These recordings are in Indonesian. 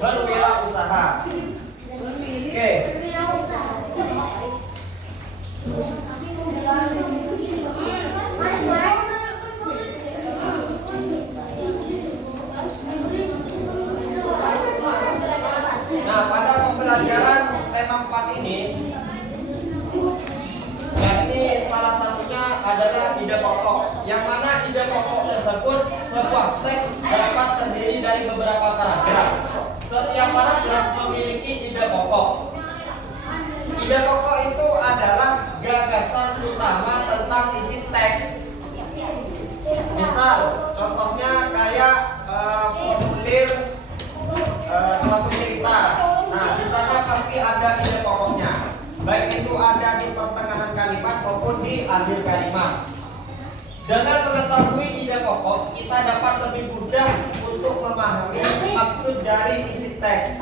Berwirausaha. Oke. Nah, pada pembelajaran tema 4 ini, yakni salah satunya adalah ide pokok. Yang mana ide pokok tersebut sebuah teks dapat terdiri dari beberapa paragraf. Setiap paragraf memiliki ide pokok. Ide pokok itu adalah gagasan utama tentang isi teks. Misal, contohnya kayak formulir suatu cerita. Nah, di sana pasti ada ide pokoknya. Baik itu ada di pertengahan kalimat maupun di akhir kalimat. Dengan mengetahui ide pokok, kita dapat lebih mudah untuk memahami maksud dari isi teks.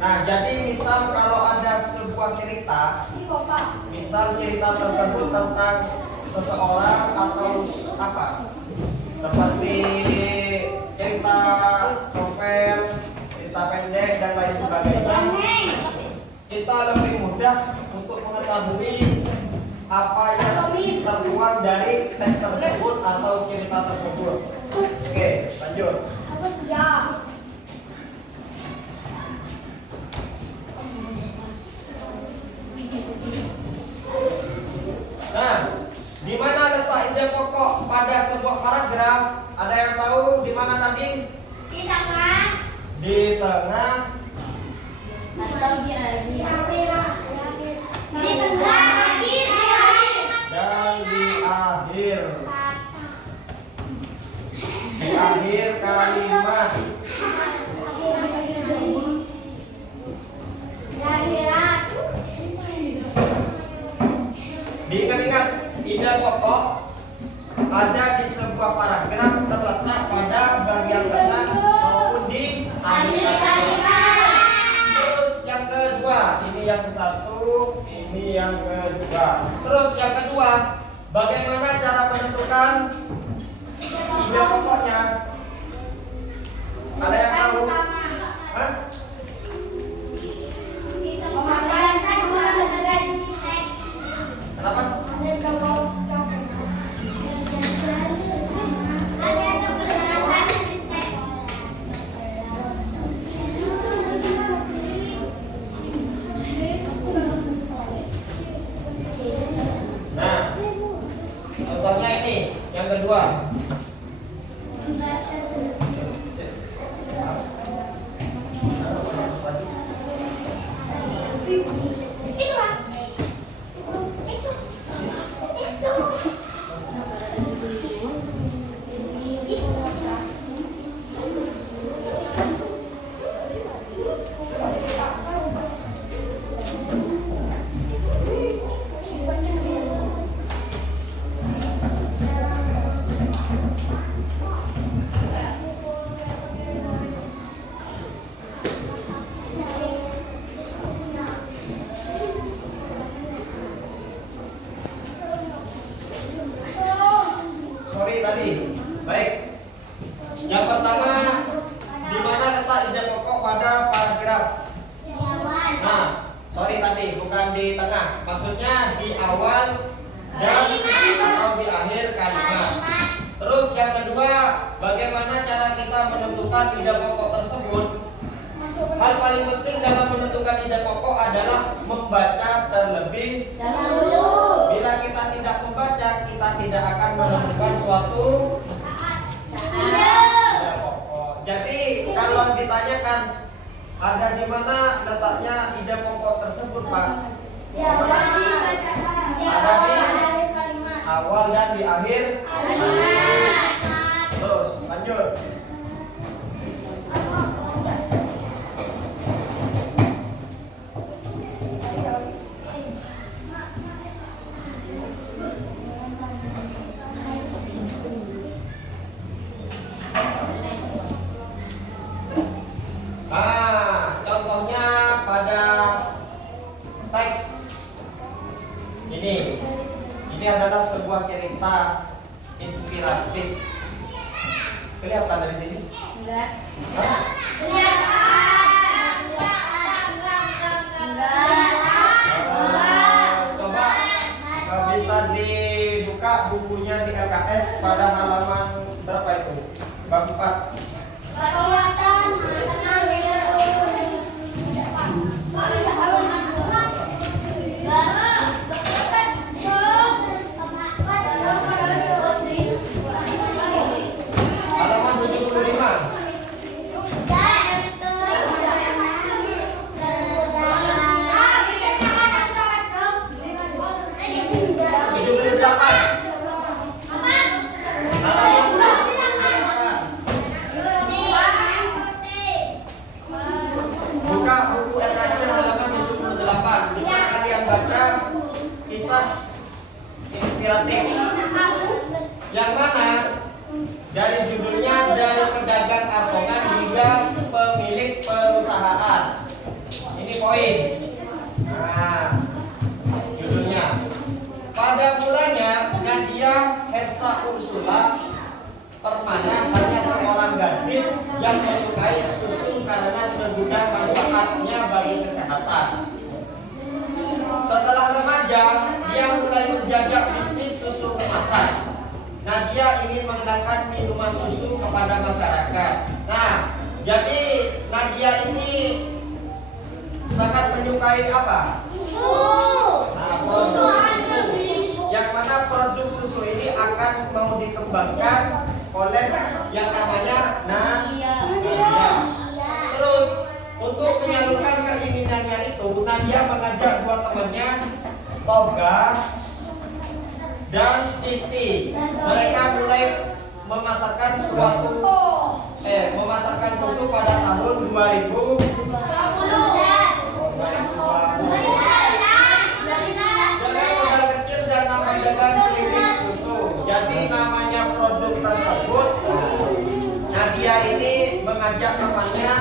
Nah, jadi misal kalau ada sebuah cerita, misal cerita tersebut tentang seseorang atau apa, seperti cerita novel, cerita pendek dan lain sebagainya, kita lebih mudah untuk mengetahui apa yang tertuang dari teks tersebut atau cerita tersebut. Oke, lanjut. Nah, di mana letak ide pokok pada sebuah paragraf? Ada yang tahu di mana tadi? Di tengah. Di tengah. Atau di akhir. Di tengah. Dan di akhir. Di akhir kalimat. Diingat-ingat, ide pokok ada di sebuah paragraf terletak pada bagian tengah maupun di akhir kalimat. Terus yang kedua, ini yang satu, ini yang kedua. Terus yang kedua, bagaimana cara menentukan ide pokoknya? Ada yang tahu? Hah? Kenapa? Nah, contohnya ini yang kedua. Baik. Yang pertama, di mana letak ide pokok pada paragraf? Nah, sorry tadi bukan di tengah. Maksudnya di awal dan atau di akhir kalimat. Terus yang kedua, bagaimana cara kita menentukan ide pokok tersebut? paling penting dalam menentukan ide pokok adalah membaca terlebih dahulu. Bila kita tidak membaca, kita tidak akan menemukan suatu ide pokok. Jadi kalau ditanyakan ada di mana letaknya ide pokok tersebut, Pak? Ada di awal dan di akhir. Terus lanjut. Nah, contohnya pada teks ini. Ini adalah sebuah cerita inspiratif. Kelihatan dari sini? Enggak. Hah? Coba bisa dibuka bukunya di LKS pada halaman berapa itu? Bab 4. Halaman 75. Buka buku LKS halaman 78. Bisa kalian baca kisah inspiratif yang mana dari judulnya dari pedagang asongan hingga pemilik perusahaan. Ini poin. Nah, judulnya. Pada mulanya Nadia Hersa Ursula Permana hanya seorang gadis yang menyukai susu karena segudang manfaatnya bagi kesehatan. Setelah remaja, dia mulai menjajak bisnis susu kemasan. Nadia ingin mengenalkan minuman susu kepada masyarakat. Nah, jadi Nadia ini sangat menyukai apa? Nah, produk susu. Yang mana produk susu ini akan mau dikembangkan oleh yang namanya Nadia. Terus untuk menyalurkan keinginannya itu, Nadia mengajak dua temannya, Toga dan Siti. Mereka mulai memasarkan memasarkan susu pada tahun 2020. Dengan modal kecil dan nama dengan klinik susu. Jadi namanya produk tersebut, Nadia ini mengajak temannya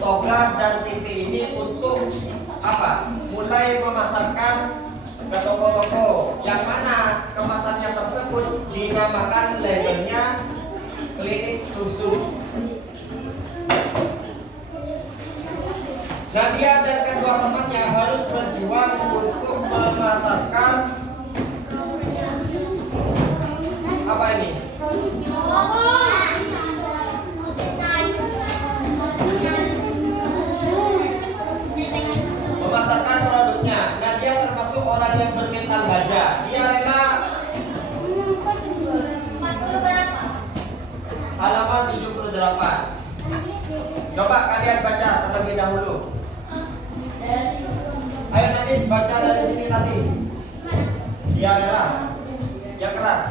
Toga dan Siti ini untuk apa? Mulai memasarkan ke toko-toko, yang mana kemasannya tersebut dinamakan labelnya klinik susu. Nadia dan kedua temannya harus berjuang untuk memasarkan apa ini? Memasarkan produknya. Nadia termasuk orang yang bermental baja. Dia rela halaman 78. Coba kalian baca terlebih dahulu. Ayo nanti baca dari sini tadi. Dia adalah yang keras.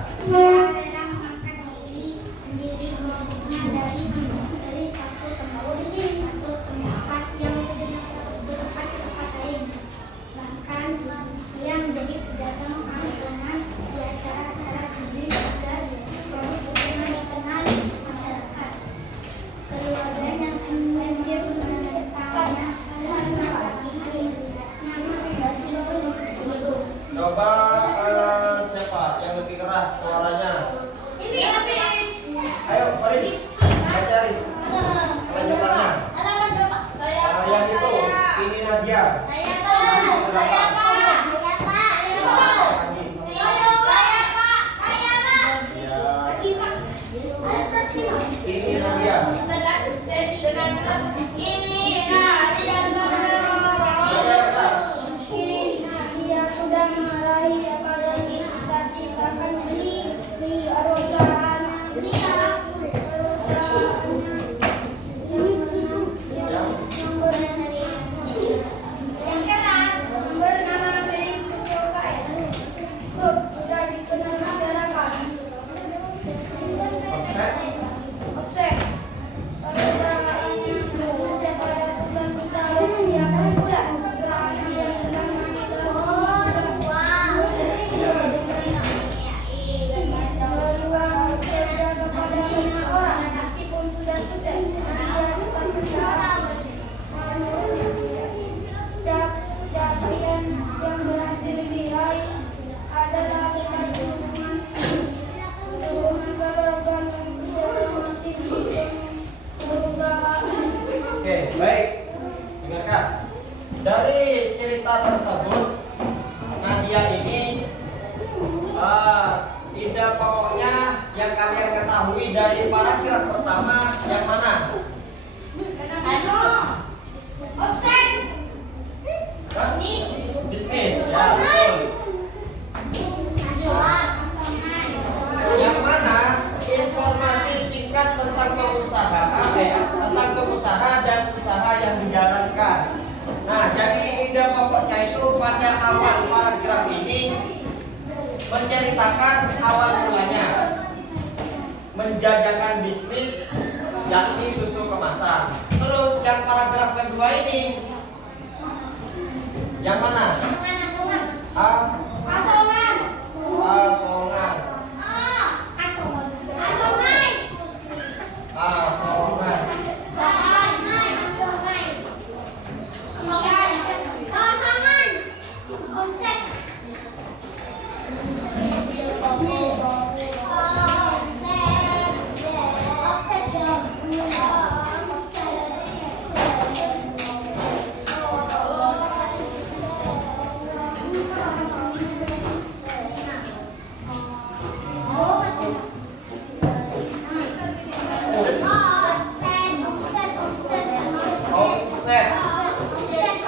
Coba siapa yang lebih keras suaranya? Ayo, Riz, baca Riz. Kelanjutannya. Yang itu, ini Nadia. Ini Nadia. cerita tersebut, Nadia ini ide pokoknya yang kalian ketahui dari paragraf pertama yang mana? Offset. Hah? Bisnis, ya betul. Yang mana informasi singkat tentang tentang pengusaha dan usaha yang dijalankan. Nah, jadi ide pokoknya itu pada awal paragraf ini menceritakan awal mulanya menjajakan bisnis yakni susu kemasan. Terus yang paragraf kedua ini yang mana? Asongan.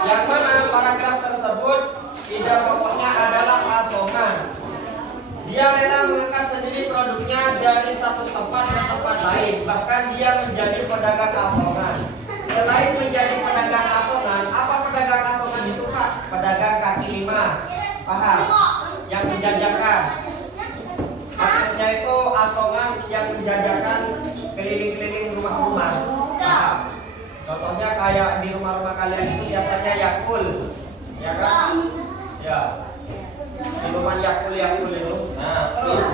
Yang mana paragraf tersebut ide pokoknya adalah asongan. Dia rela mengangkat sendiri produknya dari satu tempat ke tempat lain. Bahkan dia menjadi pedagang asongan. Selain menjadi pedagang asongan, apa pedagang asongan itu Pak? Pedagang kaki lima. Paham? Yang menjajakan. Maksudnya itu asongan yang menjajakan keliling-keliling rumah-rumah. Paham? Contohnya kayak di rumah-rumah kalian itu biasanya Yakul, ya kan? Ya, minuman Yakul itu. Nah, terus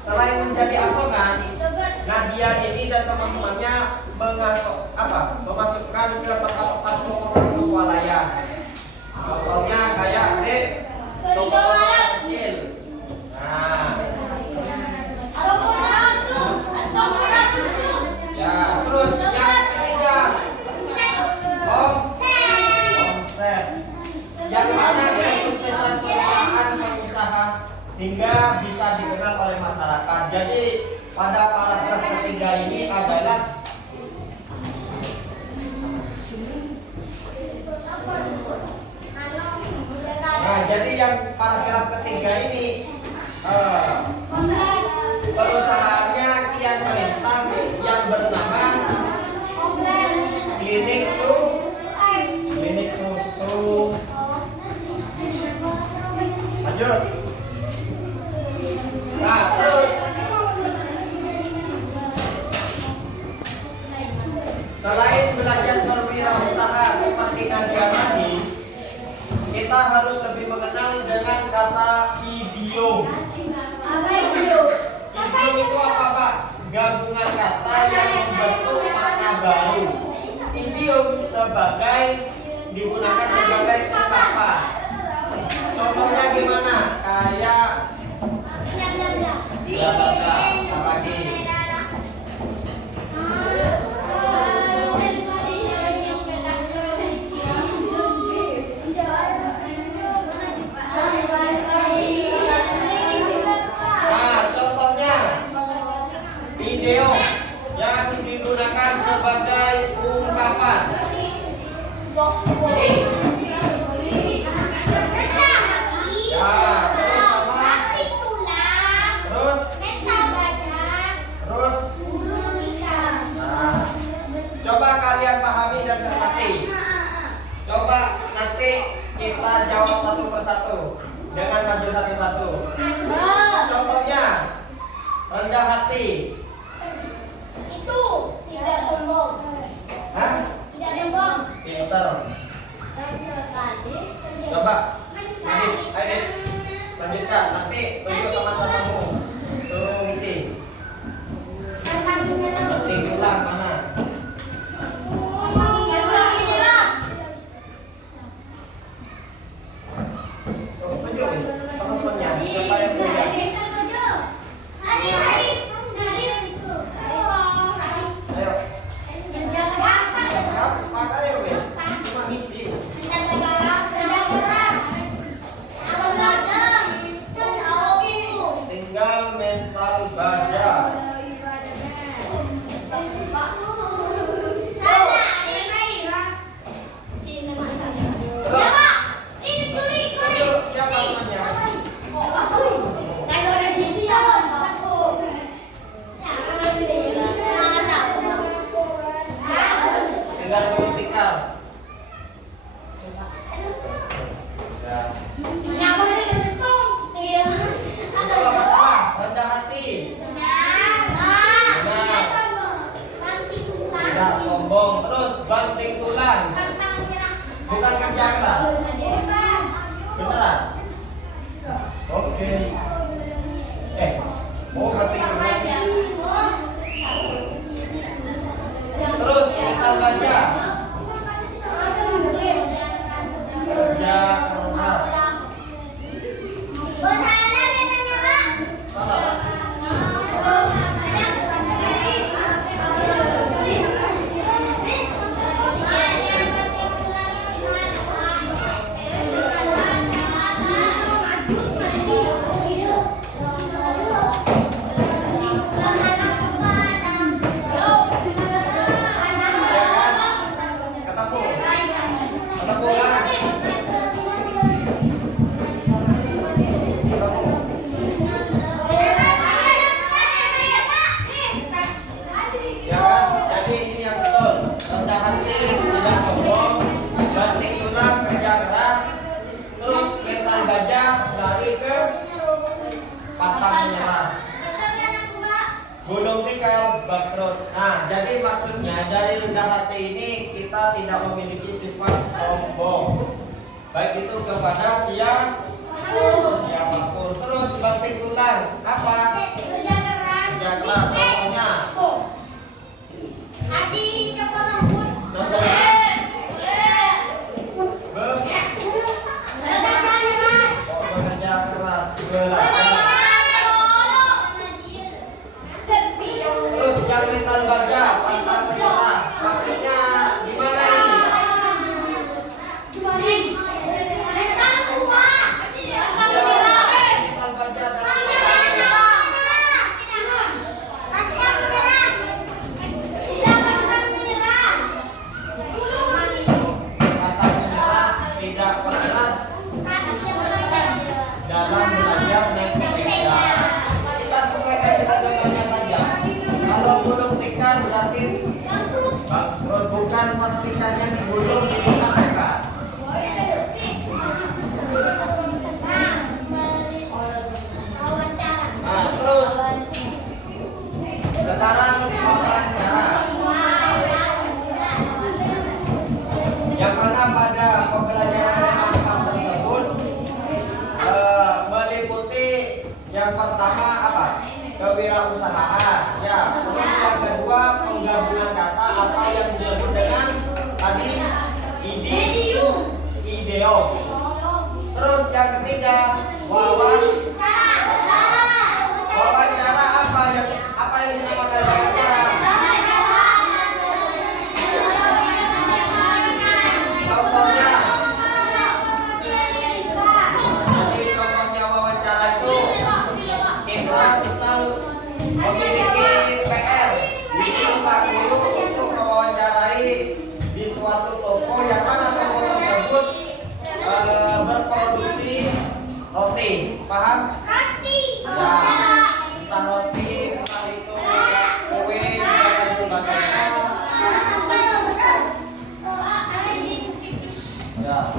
selain menjadi asongan, Nadia ini dan teman-temannya memasukkan ke tempat-tempat toko-toko swalayan. Contohnya kayak di toko-toko kecil. Nah, ya, terus yang ketiga omset, yang mana kesuksesan perusahaan pengusaha hingga bisa dikenal oleh masyarakat. Jadi pada paragraf ketiga ini adalah jadi yang paragraf ketiga ini perusahaannya kian melintang yang bernama Klinik Susu. Lanjut. Nah, terus selain belajar berwirausaha seperti Nadia tadi, kita harus lebih mengenal dengan kata idiom. Idiom itu apa Pak? Gabungan kata yang membentuk makna baru. Idiom digunakan sebagai ungkapan. Contohnya gimana? Kayak apa lagi? Idiom yang digunakan sebagai ungkapan. Coba kalian pahami dan cermati. Coba nanti kita jawab satu persatu dengan maju satu-satu. Contohnya rendah hati. Itu tidak sombong. Hah? Tidak sombong. Pinter. Coba lanjutkan. Nanti tunjuk teman-temanmu. Suruh ngisi. Nanti ulang mana? Tunjuk teman-temannya. Siapa yang punya? Ayo. Pakai wes. Cuma ngisi. banting tulang, bukan kerja keras. Beneran? Oke. Banting tulang. Terus mental baja, kerja keras. Salah, Pak? Ketemu. Ketemu kan? Ketemu. Ya kan? Jadi ini yang betul. Rendah hati, tidak sombong, banting tulang, kerja keras, terus mental baja, lari ke pantang menyerah. Gulung tikar bangkrut. Nah, jadi maksudnya dari rendah hati ini kita tidak memiliki sifat sombong, baik itu kepada siapapun. Terus banting tulang apa? Kerja keras. Contohnya, contohnya bekerja keras, belajar. Terus yang mental baja, pantang menyerah. Maksudnya gimana ini? Mental baja dan pantang menyerah, tidak pernah dalam belajar naik sepeda. Kita sesuaikan dengan contohnya saja. Kalau gulung tikar berarti bangkrut, bukan pastikannya digulung di tikar. Nah, terus sekarang wawancara. Yang mana pada pembelajaran memang tersebut meliputi yang pertama apa? Kewirausahaan. Ya, terus yang kedua penggabungan kata apa yang disebut dengan tadi idiom. Terus yang ketiga wawancara apa yang dinamakan wawancara? Contohnya, jadi contohnya wawancara itu kita misal memiliki PR, disuruh Pak Guru untuk mewawancarai di suatu toko yang mana toko tersebut berproduksi roti, paham? Ya, entah roti, entah itu kue dan sebagainya. Ya,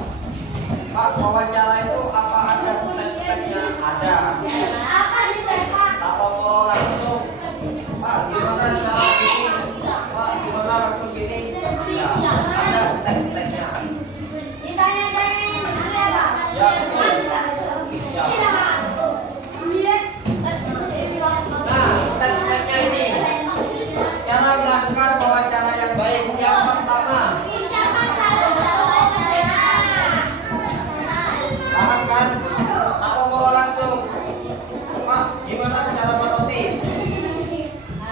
Pak, wawancara itu apa ada step-stepnya? Ada. Tak poro langsung. Pak, gimana cara gini? Pak, gimana langsung gini? Ya, ada step-stepnya. Ya, betul. Ya. Nah, step-stepnya ini. Cara melakukan wawancara yang baik. Yang pertama, paham kan? Tak poro langsung. Pak, gimana cara buat roti?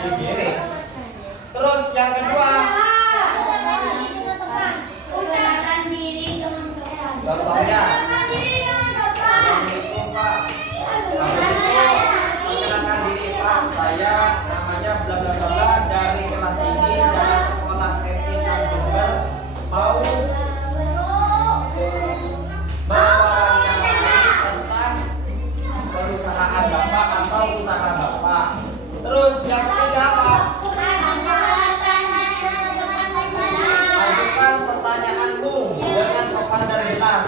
Gini. Terus yang kedua, contohnya, Assalamualaikum Pak. Perkenalkan diri Pak, saya namanya bla bla bla bla dari kelas ini dari sekolah Kevin Jember, mau mewawancarai tentang perusahaan Bapak atau usaha Bapak. Terus yang ketiga apa? Ajukan pertanyaanmu dengan sopan dan jelas.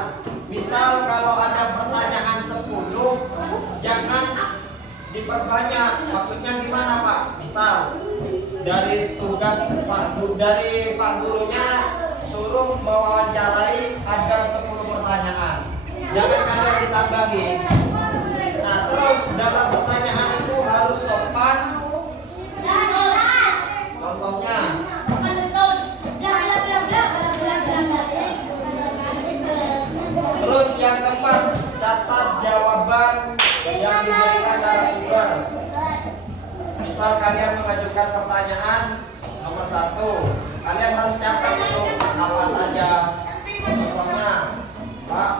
Misal kalau ada pertanyaan 10, jangan diperbanyak. Maksudnya gimana Pak? Misal dari tugas dari Pak Gurunya Jangan kalian ditambahin. Nah, terus dalam pertanyaan itu harus sopan. Contohnya, terus yang keempat, catat jawaban yang diberikan narasumber. Misal kalian mengajukan pertanyaan nomor 1, kalian harus catat itu apa saja. Contohnya, Pak,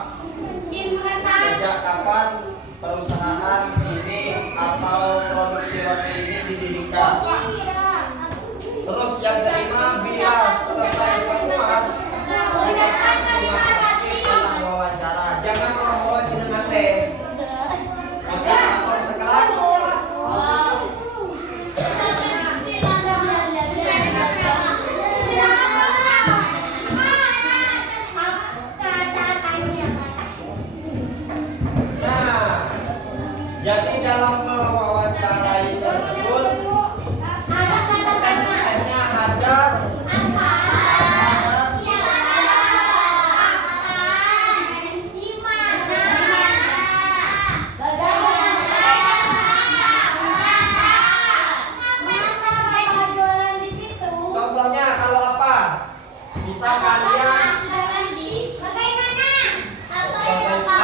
sejak kapan perusahaan ini atau produksi roti ini didirikan? Terus yang kelima, bila selesai semua, ucapkan terima kasih telah wawancara. Jangan ngomong jenengan teh. Oke, motor sekelas. Nah, jadi dalam mewawancarai tersebut sistemnya ada contohnya kalau apa? Bisa kalian apa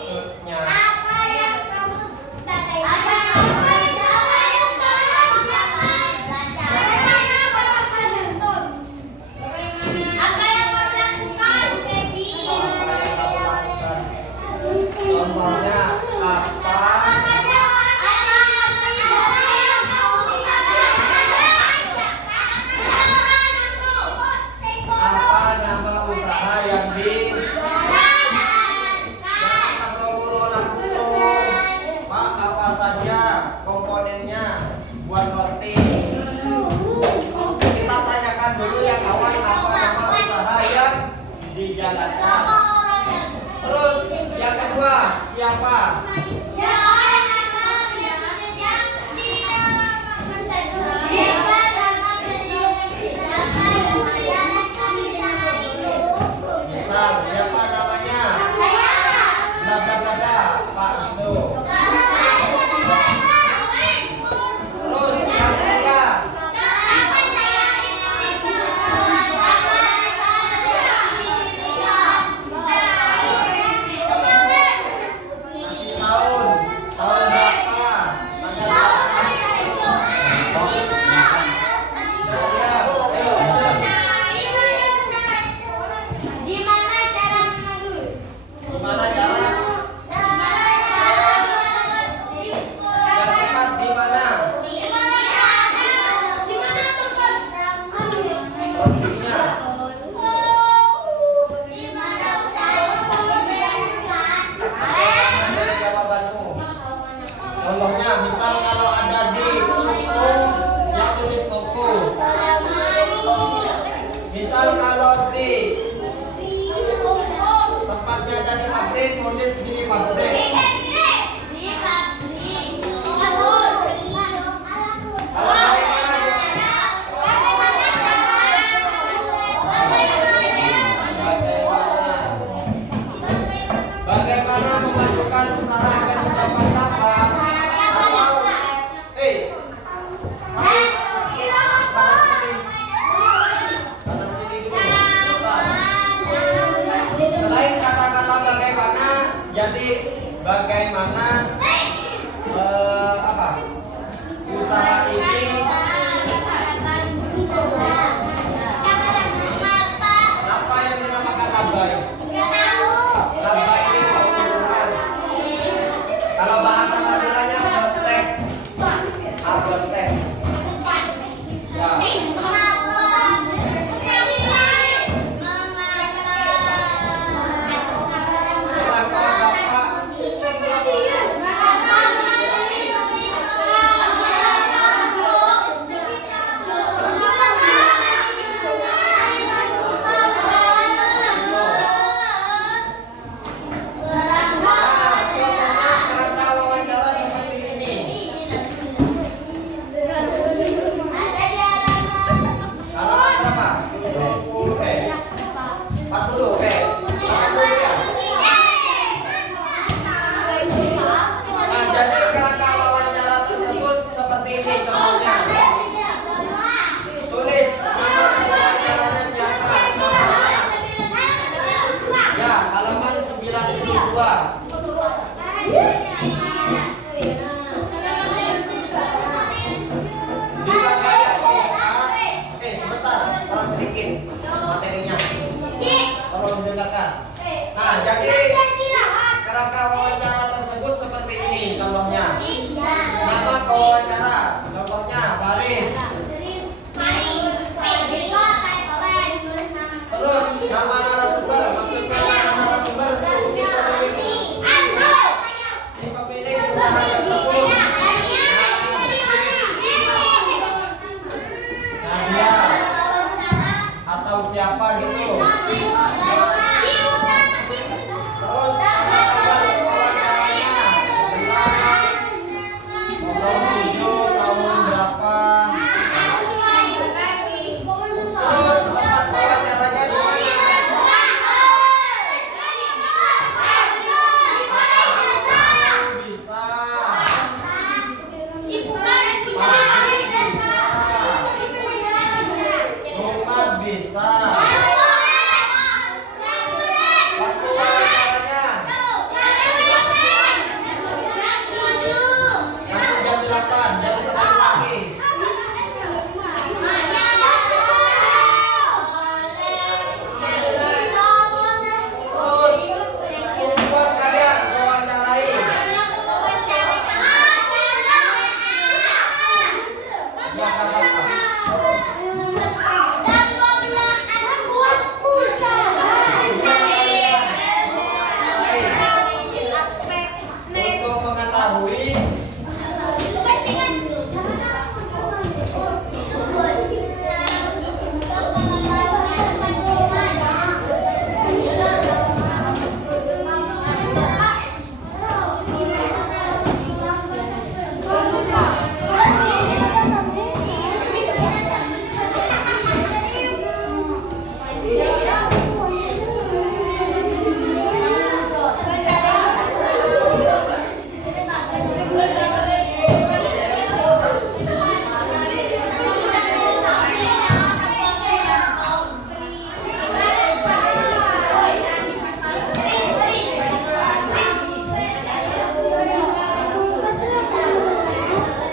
maksudnya? Contohnya apa nama usaha yang jangan buru-buru langsung. Pak, apa saja komponennya buat roti? Kita tanyakan dulu yang awal apa nama usaha yang dijalankan. Terus yang kedua, siapa? Misal siapa namanya? Bla bla bla bla, Pak gitu. Terus yang ketiga, tahun berapa? Gimana cara? Yang tepat di mana? Produksinya. Mana jawabanmu? Contohnya, misal kalau ada di toko, yang tulis toko. Misal kalau di tempatnya ada di pabrik, tulis di pabrik. Bagaimana memajukan usaha agar bisa bertambah? Atau kanan kiri dulu. Coba. Selain kata-kata bagaimana, jadi Rumah bisa. Waktu wawancaranya masih jam 8, jadi terlalu pagi. Terus tujuan kalian mewawancarai. Ya, kata-kata. Untuk mengetahui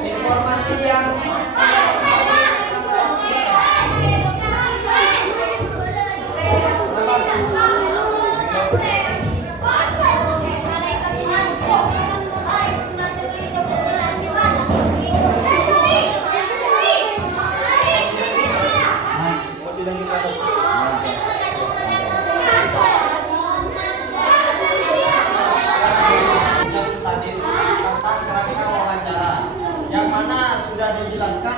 informasi yang tadi tentang kerangka wawancara, yang mana sudah dijelaskan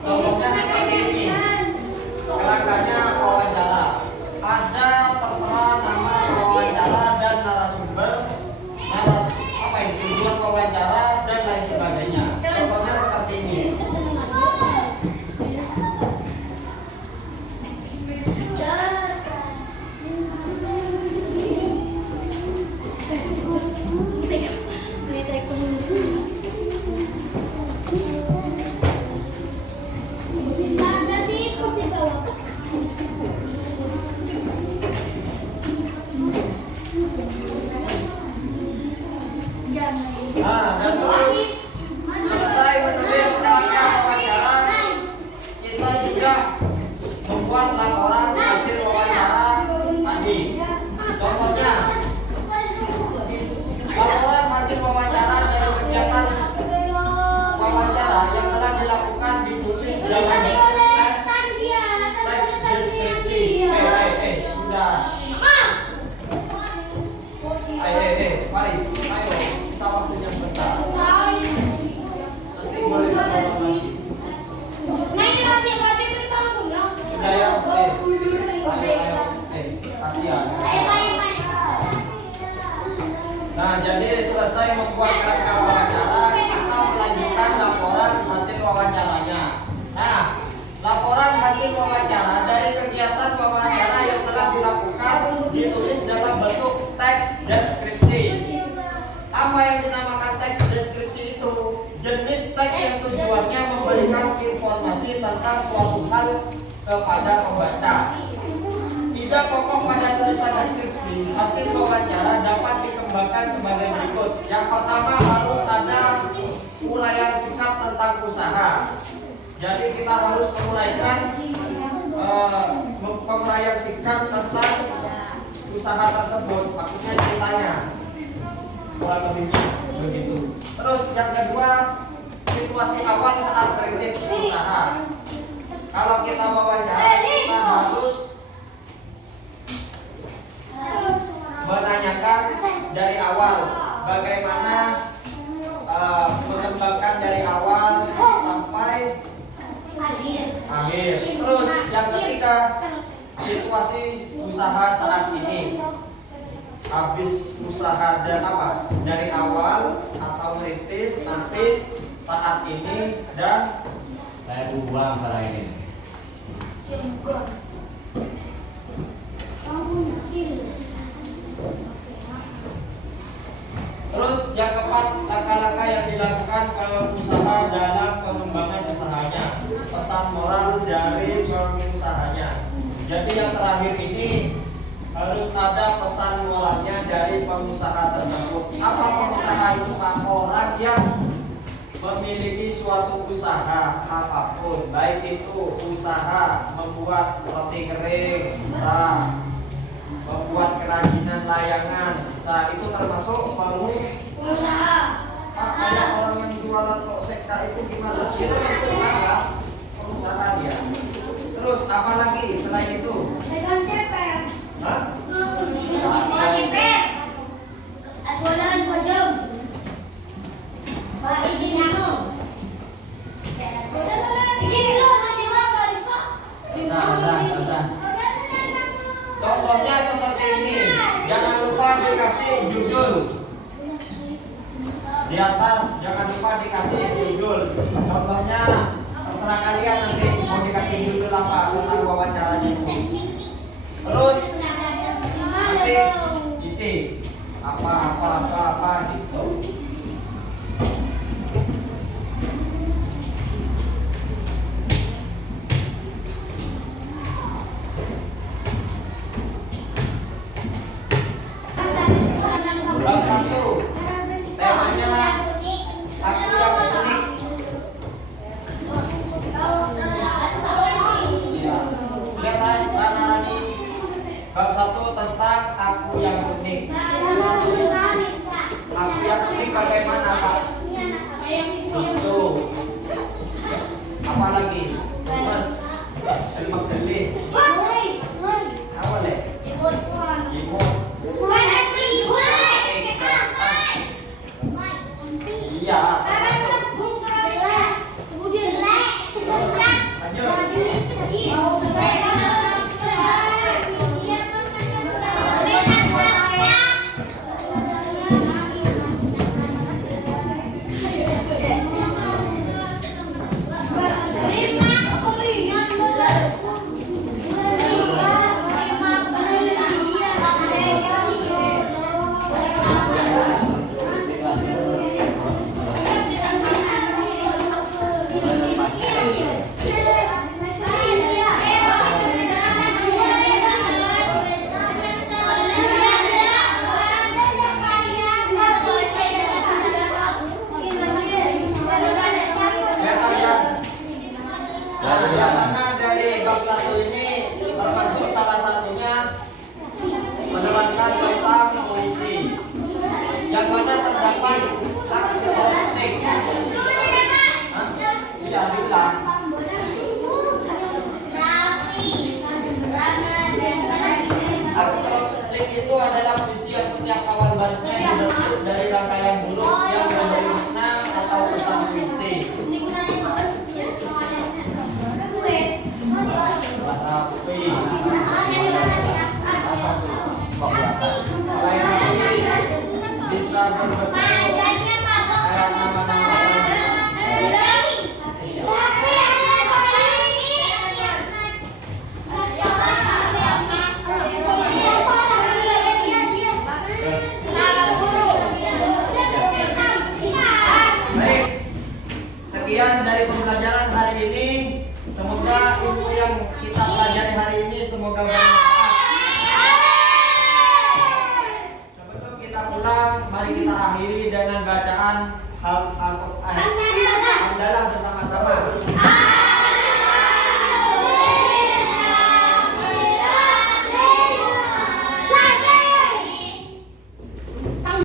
contohnya seperti ini. Kerangkanya wawancara, ada tertera nama wawancara dan narasumber, tujuan wawancara dan lain sebagainya. Contohnya seperti ini. Nah, dan terus selesai menulis kerangka wawancara, kita juga membuat laporan hasil wawancara tadi. Contohnya, laporan hasil wawancara dari kegiatan wawancara yang telah dilakukan ditulis dalam teks deskripsi. Sudah. Mari, ayo, kita waktunya sebentar. Nanti boleh ngomong lagi. Sudah ya, ayo, kasihan. Nah, jadi selesai membuat kerangka wawancara, kita melanjutkan laporan hasil wawancaranya. Nah, laporan hasil wawancara dari kegiatan wawancara yang telah dilakukan ditulis dalam bentuk teks deskripsi. Apa yang dinamakan teks deskripsi itu? Jenis teks yang tujuannya memberikan informasi tentang suatu hal kepada pembaca. Tidak pokok pada tulisan deskripsi, hasil wawancara dapat dikembangkan sebagai berikut. Yang pertama, harus ada uraian singkat tentang usaha. Jadi kita harus menguraikan penguraian singkat tentang usaha tersebut, maksudnya ceritanya, kurang lebihnya begitu. Terus yang kedua, situasi awal saat merintis usaha. Kalau kita wawancara, kita harus menanyakan dari awal bagaimana mengembangkan dari awal sampai akhir. Terus yang ketiga, situasi usaha saat ini. Habis usaha dari awal atau merintis, nanti saat ini, dan saya buang para ini. Terus yang keempat, langkah-langkah yang dilakukan pengusaha dalam pengembangan usahanya. Pesan moral dari pengusahanya. Jadi yang terakhir ini harus ada pesan moralnya dari pengusaha tersebut. Apa pengusaha itu? Pak, orang yang memiliki suatu usaha apapun, baik itu usaha membuat roti kering, bisa membuat kerajinan layangan, bisa, itu termasuk Usaha. Pak, banyak orang yang jualan kok sekta itu gimana? Itu masuk usaha, pengusaha dia. Terus apa lagi selain itu? Pegang ceper. Hah? Pegang ceper. Jualan baju. Pak ini nano. Ini lo macam apa, Pak? Nah. Contohnya seperti ini. Jangan lupa dikasih judul. Di atas jangan lupa dikasih judul. Contohnya terserah kalian nanti mau dikasih judul apa tentang wawancaranya itu. Terus nanti isi apa gitu. Bab 1 temanya aku yang unik. Iya. Lihat Rani. Bab 1 tentang aku yang unik. Aku yang unik bagaimana, Pak? Itu. Apa lagi? Mas. Selimut geli. Apa le? Imut. Iya. Karena dari bab 1 ini termasuk salah satunya menerangkan tentang puisi yang mana terdapat akrostitik. Iya, bilang. Akrostitik itu adalah puisi yang setiap kawan barisnya dibentuk dari rangkaian huruf yang memberi makna atau pesan puisi. Rapi. Selain itu bisa berbentuk kayak nama-nama. Baik, sekian dari pembelajaran hari ini. Semoga ilmu yang kita pelajari hari ini semoga bermanfaat. Sebelum kita pulang, mari kita akhiri dengan bacaan